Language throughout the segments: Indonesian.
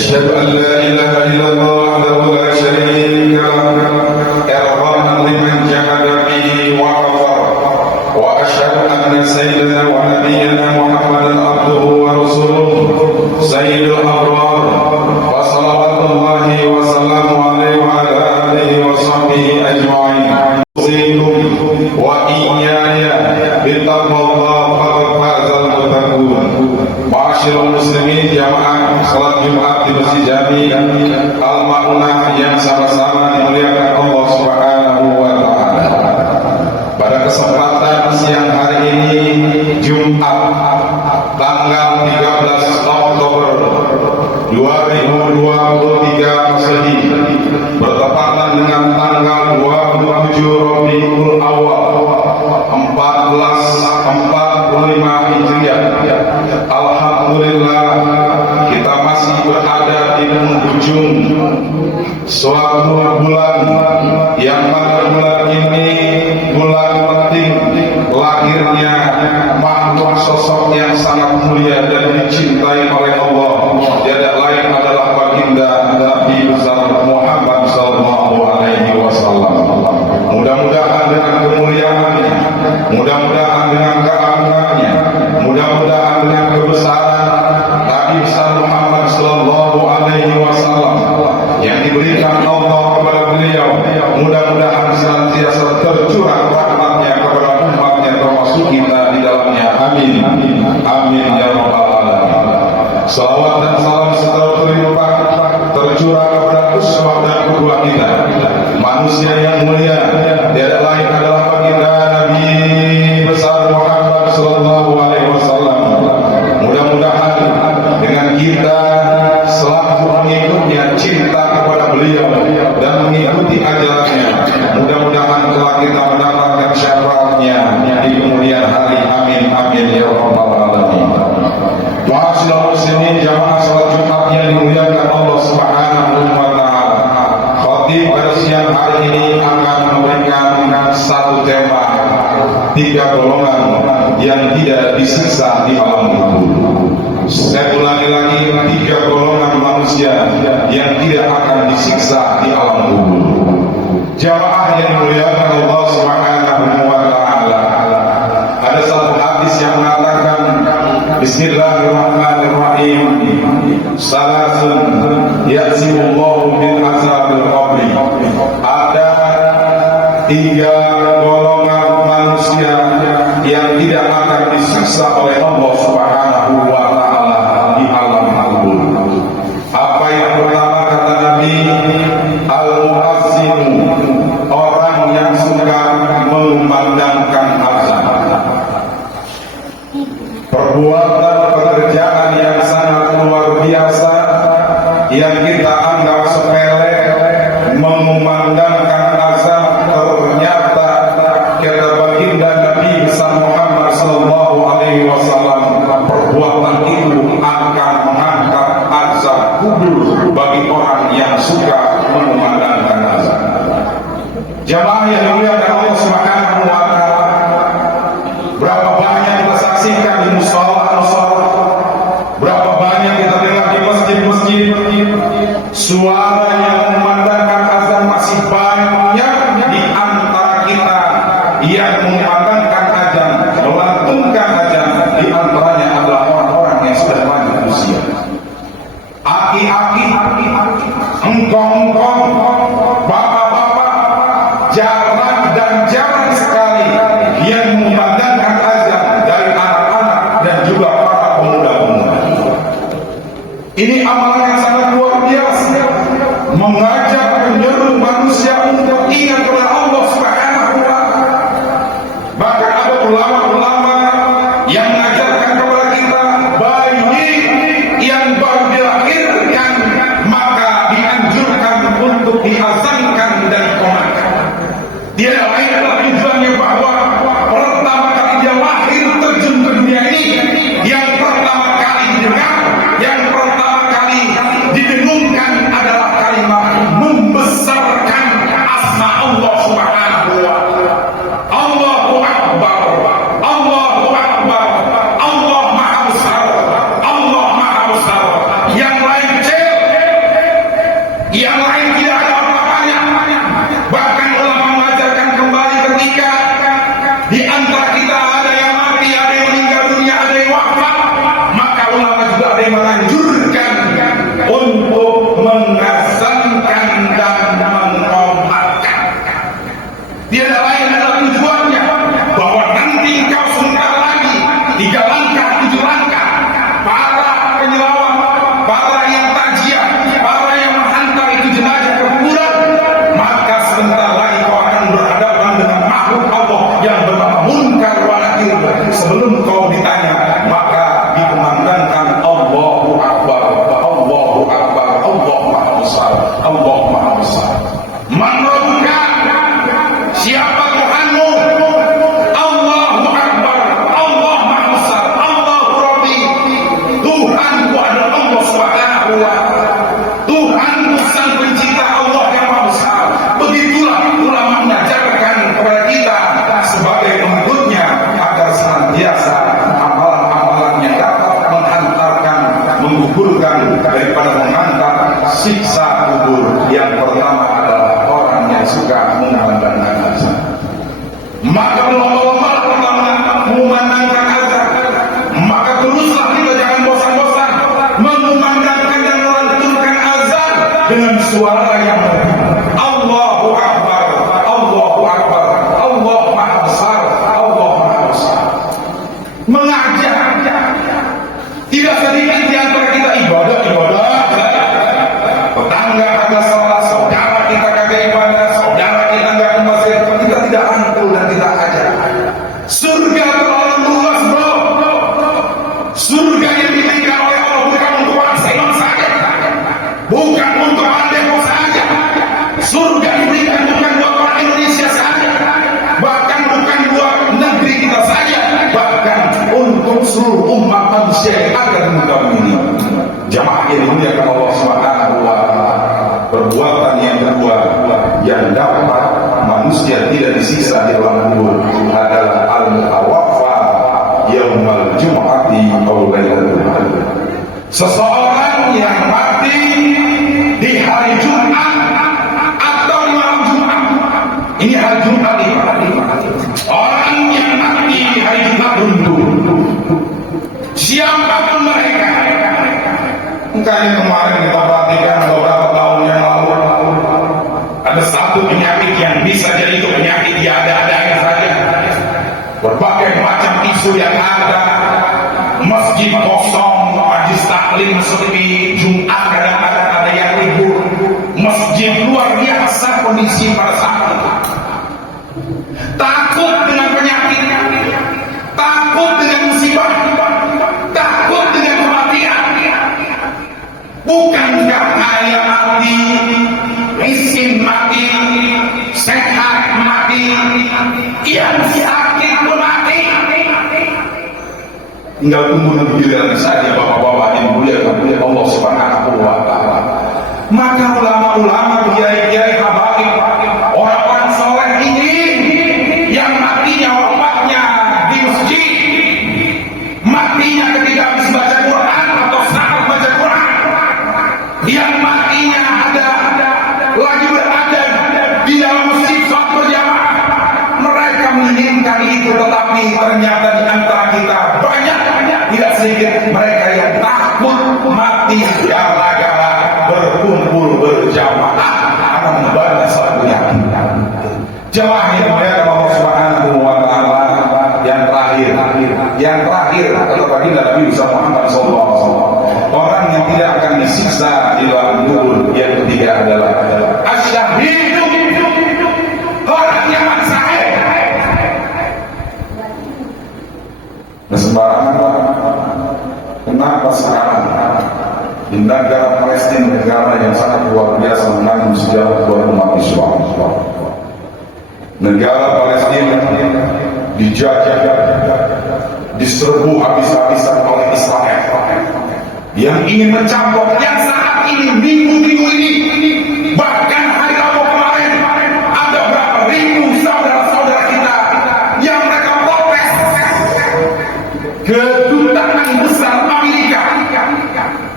أشهد أن لا إله إلا الله وحده لا شريك له إرغاما لمن جحد به وكفر وأشهد أن سيدنا ونبينا محمدا عبده ورسوله سيد الأبرار وصلوات الله وسلامه عليه وعلى آله وصحبه أجمعين أوصيكم وإياي بتقوى الله فقد فاز المتقون. Ma'asyiral muslimin jamaah salat Jumat di Masjid Jami Al-Ma'unah yang sama-sama dimuliakan Allah Subhanahu wa taala. Pada kesempatan siang hari ini Jumat tanggal 13 Oktober 2023 Masehi bertepatan dengan tanggal 27 Rabiul Awal 1445 Hijriah. Alhamdulillah kita masih berada di penghujung suatu bulan yang mana bulan ini bulan penting lahirnya makhluk sosok yang sangat mulia dan dicintai oleh Allah. Tiada lain adalah baginda Nabi besar Muhammad sallallahu alaihi wasallam. Mudah-mudahan dengan kemuliaannya, mudah-mudahan dengan keagungannya, mudah-mudahan dengan kebesaran Nabi besar Muhammad sallallahu alaihi wasallam yang diberikan Allah kepada beliau, mudah-mudahan senantiasa tercurah rahmatnya kepada umatnya termasuk kita di dalamnya. Amin. Amin ya rabbal alamin. Salawat dan salam serta terlimpah tercurah kepada uswah dan kedua kita, manusia yang mulia, tiada lain adalah baginda Nabi besar Muhammad sallallahu alaihi wasallam. Mudah-mudahan dengan kita selalu mengikutnya, cinta kepada beliau dan mengikuti ajarannya, mudah-mudahan telah kita mendapatkan syafaatnya di kemudian hari. Amin amin ya rabbal alamin. Ma'asyiral muslimin jamaah salat Jumat yang dimuliakan Allah Subhanahu wa taala. Khatib pada siang hari ini akan memberikan satu tema, 3 golongan yang tidak disiksa di alam kubur. Saya ulangi lagi, 3 golongan manusia yang tidak akan disiksa di alam kubur. Jamaah yang dimuliakan Allah Subhanahu wa taala. Ada satu hadis yang mengatakan Bismillahirrahmanirrahim. Salasun ya'zimullahu min azabil qabri. Ada 3 golongan manusia yang tidak akan disiksa oleh Allah Subhanahu wa taala di alam kubur. Apa yang pertama kata Nabi? Al-muazzin, orang yang suka mengumandangkan azan. Perbuatan pekerjaan yang sangat luar biasa yang kita anggap sepele, mengumandangkan azan, ternyata kata baginda Nabi besar Muhammad sallallahu alaihi wasallam, perbuatan itu akan mengangkat azab kubur bagi orang yang suka mengumandangkan azan. Jamaah yang dimuliakan Allah Subhanahu wa taala, berapa banyak kita saksikan di mushola-mushola, berapa banyak kita dengar di masjid-masjid, suara yang mengumandangkan azan masih banyak di antara kita yang mengumandangkan azan, melantunkan azan, di antaranya adalah orang-orang yang sudah lanjut usia. Aki-aki, engkong-engkong, bapak-bapak, jarang dan jarang sekali yang mengumandangkan azan dari anak-anak dan juga para pemuda-pemuda. Ini amalan yang sangat luar biasa, mengajak menyeru manusia untuk ingat kepada Allah Subhanahu wa taala. Bahkan ada ulama-ulama yang mengajarkan kepada kita, bayi yang baru dilahirkan maka dianjurkan untuk diazankan dan diqomatkan. Dia lain adalah tujuannya bahwa pertama kali dia lahir terjun ke dunia ini, yang pertama kali didengar, yang pertama kali didengungkan adalah kalimat yang lain tidak ada apa-apanya. Bahkan ulama mengajarkan kembali ketika di antara kita ada yang mati, ada yang meninggal dunia, ada yang wafat, maka ulama juga ada yang menganjurkan untuk mengasankan dan mengomatkan. Tiada lain adalah tujuannya bahwa nanti kau sebentar lagi 3 langkah 7 langkah para penyelawat, para yang takziah, para yang menghantar itu jenazah ke kuburan, maka sebentar lagi kau akan berhadapan dengan makhluk Allah yang bernama Munkar wa Nakir. Sebelum kau ditanya, maka dikumandangkan Allahu Akbar, Allahu Akbar, Allah Maha Besar, Allah Maha Besar. Man rabbuka? Siapa Tuhanmu? Allahu Akbar, Allah Maha Besar, Allahu Rabbi. Tuhanku adalah Allah Subhanahu wa Ta'ala. Tuhanku sang pencipta, Allah yang Maha Besar. Begitulah ulama mengajarkan kepada kita sebagai pengikutnya agar senantiasa amalan-amalan yang dapat menghantarkan, menggugurkan daripada menghantar siksa kubur. Yang pertama adalah orang yang suka mengandalkan azab. Maka berlomba-lomba pertama mengumandangkan azab. Maka teruslah kita jangan bosan-bosan mengumandangkan dan melantunkan azab dengan suara yang merdu. Allahu Akbar, Allahu Akbar, Allah Maha Besar, Allah Maha Besar. Mengajak tidak sedikit di antara kita ibadah. Tetangga kagak salat, saudara kita kagak ibadah, saudara kita nggak ke masjid, kita tidak rangkul dan tidak ajak. Surga terlalu luas, bro. Surga yang diberikan oleh Allah bukan untuk orang Islam saja, bukan untuk orang Depok saja. Surga diberikan bukan buat orang Indonesia saja, bahkan bukan buat negeri kita saja, bahkan untuk seluruh umat manusia yang ada di muka bumi ini. Jamaah yang dimuliakan Allah Subhanahu wa Ta'ala, perbuatan yang kedua yang dapat manusia tidak disiksa di dalam kubur adalah al-mutawaffa yaumal jum'ati aw lailatul qadr. Seseorang yang mati di hari Jumat atau di malam Jumat. Ini hari Jumat nih. Orang yang mati di hari Jumat runtuh. Siapapun mereka. Mungkin kemarin kita perhatikan beberapa tahun yang lalu ada satu penyakit yang bisa jadi itu penyakit diada-adain saja. Berbagai macam isu yang ada, masjid kosong, majlis taklim sepi, Jumat kadang-kadang ada yang libur, masjid luar biasa kondisi pada saat itu. Takut dengan penyakit, takut dengan musibah, takut dengan kematian. Bukankah kaya mati, miskin mati, sehat mati, yang sakit pun mati? Tinggal tunggu nanti giliran saja bapak-bapak yang dimuliakan oleh Allah Subhanahu wa Ta'ala. Maka ulama-ulama, kiai-kiai, habaib, orang-orang soleh ini yang matinya wafatnya di masjid, matinya ketika habis baca Quran atau saat baca Quran, yang matinya ada lagi berada di dalam masjid sholat berjamaah. Mereka menginginkan itu, tetapi ternyata di antara kita banyak tidak sedikit mereka yang takut mati gara-gara berkumpul berjamaah karena membaca sholat berjamaah. Jamaah yang dimuliakan Allah Subhanahu wa Ta'ala, yang terakhir kata baginda Nabi Muhammad SAW, orang yang tidak akan disiksa di dalam kubur yang ketiga adalah asyhadu, orang yang mati. Sembarangan. Kenapa sekarang di negara Palestina, negara yang sangat luar biasa menanggung sejarah buat umat Islam, negara Palestina dijajah, diserbu habis-habisan oleh Israel yang ingin mencampur, yang saat ini minggu-minggu ini, bahkan hari Rabu kemarin ada berapa ribu saudara-saudara kita yang mereka protes kedutaan besar Amerika,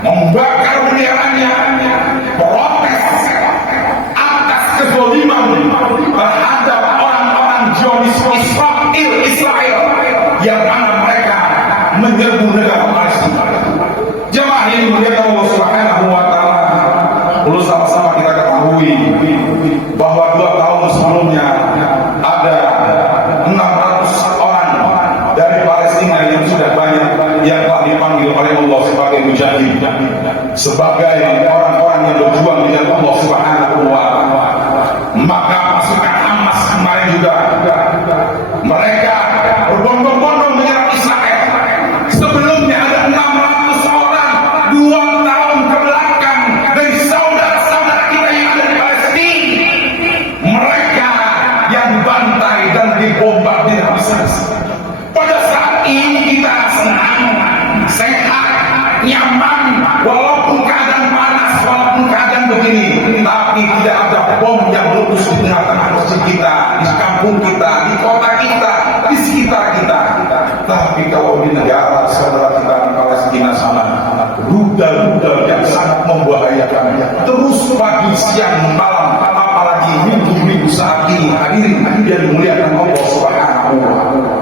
membakar benderanya, protes menyerbu negara Palestina. Jemaah yang dimuliakan Allah Subhanahu wa taala, perlu sama-sama kita ketahui bahwa 2 tahun sebelumnya ada 600 orang dari Palestina yang sudah banyak yang telah dipanggil oleh Allah sebagai mujahid, sebagai orang-orang yang berjuang di jalan Allah Subhanahu wa taala. Maka pasukan Hamas kemarin juga mereka berbondong-bondong menyerang Israel. Sebelumnya ada 600 orang 2 tahun ke belakang dari saudara-saudara kita yang ada di Palestina. Mereka yang dibantai dan dibombardir habis-habis. Pada saat ini kita senang, sehat, nyaman, walaupun keadaan panas, walaupun keadaan begini, tapi tidak ada bom yang meletus di tengah-tengah masjid kita, di kampung kita, di kota kita, di sekitar kita. Tapi kalau di negara saudara kita di Palestina sana, rudal-rudal yang sangat membahayakan terus pagi, siang, malam, apalagi minggu-minggu saat ini hadirin yang dimuliakan Allah Subhanahu wa taala.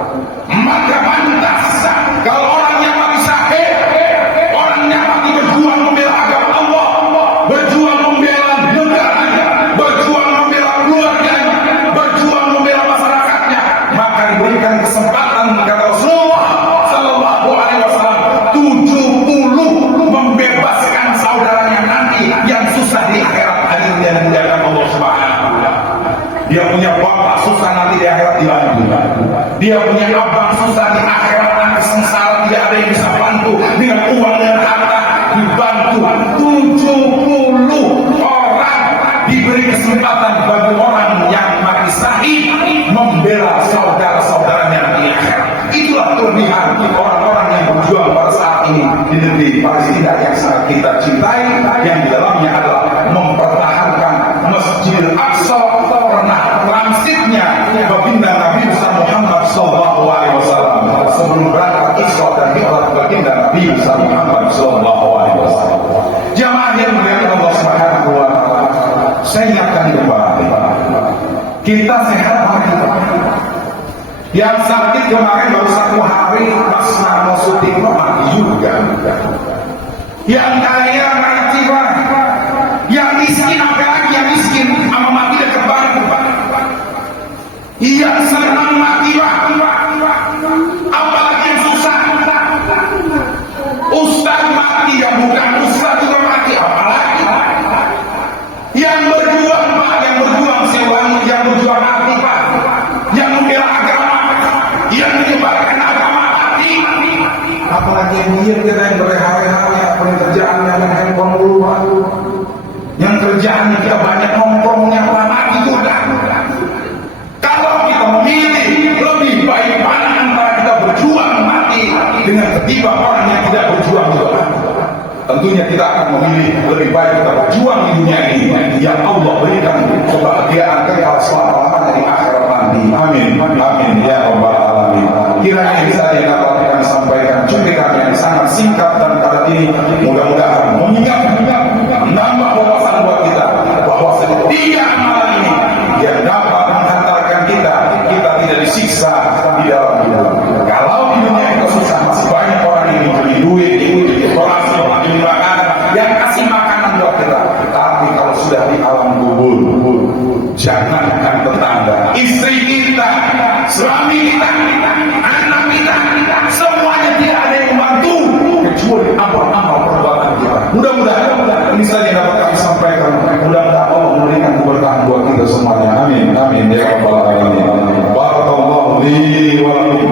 Maka pantas kalau orangnya mati syahid, orangnya mati berjuang membela agama Allah, berjuang membela negaranya, berjuang membela keluarganya, berjuang membela masyarakatnya, maka diberikan kesempatan kata Rasulullah sallallahu alaihi wasallam 70 membebaskan saudaranya nanti yang susah di akhirat. Hadirin yang dimuliakan Allah Subhanahu wa taala. Dia punya bapak susah nanti di akhirat dibantu. Dia punya abang susah di akhirat nanti sengsara tidak ada yang bisa bantu, dengan uang dan harta dibantu. 70 orang diberi kesempatan bagi orang yang mati syahid membela saudara-saudaranya di akhirat. Itulah kelebihan orang-orang yang berjuang pada saat ini di negeri Palestina yang sangat kita cintai, yang di dalamnya adalah mempertahankan Masjidil Aqsa, pernah transitnya baginda Nabi Muhammad sallallahu alaihi wasallam sebelum berangkat Isra dan Mi'raj baginda Nabi Muhammad sallallahu alaihi wasallam. Jamaah yang dimuliakan Allah Subhanahu wa taala, saya ingatkan kembali, kita sehat lagi. Yang sakit kemarin baru 1 hari, Mas Namo Sutikno mati juga. Yang kaya mati, yang miskin apalagi yang miskin sama mati dekat banget. Yang senang mati, apalagi yang susah. Ustaz mati, yang bukan ustaz juga mati, apalagi yang berjuang, Pak, yang berjuang sewangi, yang berjuang hati, Pak, yang membela agama, yang menyebarkan agama hati. Apalagi yang diam kita yang berhari-hari, yang kerjaannya yang handphone dulu, yang kerjaannya kita banyak nongkrongnya, mati juga. Kalau kita memilih lebih baik mana antara kita berjuang mati dengan ketimbang orang yang tidak berjuang juga, tentunya kita akan memilih lebih baik kita berjuang di dunia ini yang Allah berikan kebahagiaan kekal selama-lamanya di akhirat nanti. Amin, amin ya rabbal alamin. Kiranya bisa dapat kami sampaikan cuplikan yang sangat singkat dan padat ini, mudah-mudahan mengingatkan, menambah wawasan buat kita bahwa setiap amalan ini yang dapat menghantarkan kita tidak disiksa di dalam hidup. Kalau di dunia itu susah, masih banyak orang yang diberi duit, dekorasi, diberi makanan, yang kasih makanan buat kita. Tapi kalau sudah di alam kubur, jangankan tetangga, istri kita, suami kita, anak kita, semuanya tidak ada yang membantu kecuali amal-amal perbuatan kita. Mudah-mudahan ini saja dapat kami sampaikan. Mudah-mudahan Allah memberikan keberkahan buat kita semuanya. Amin, amin ya rabbal alamin. Barakallahu li wa lakum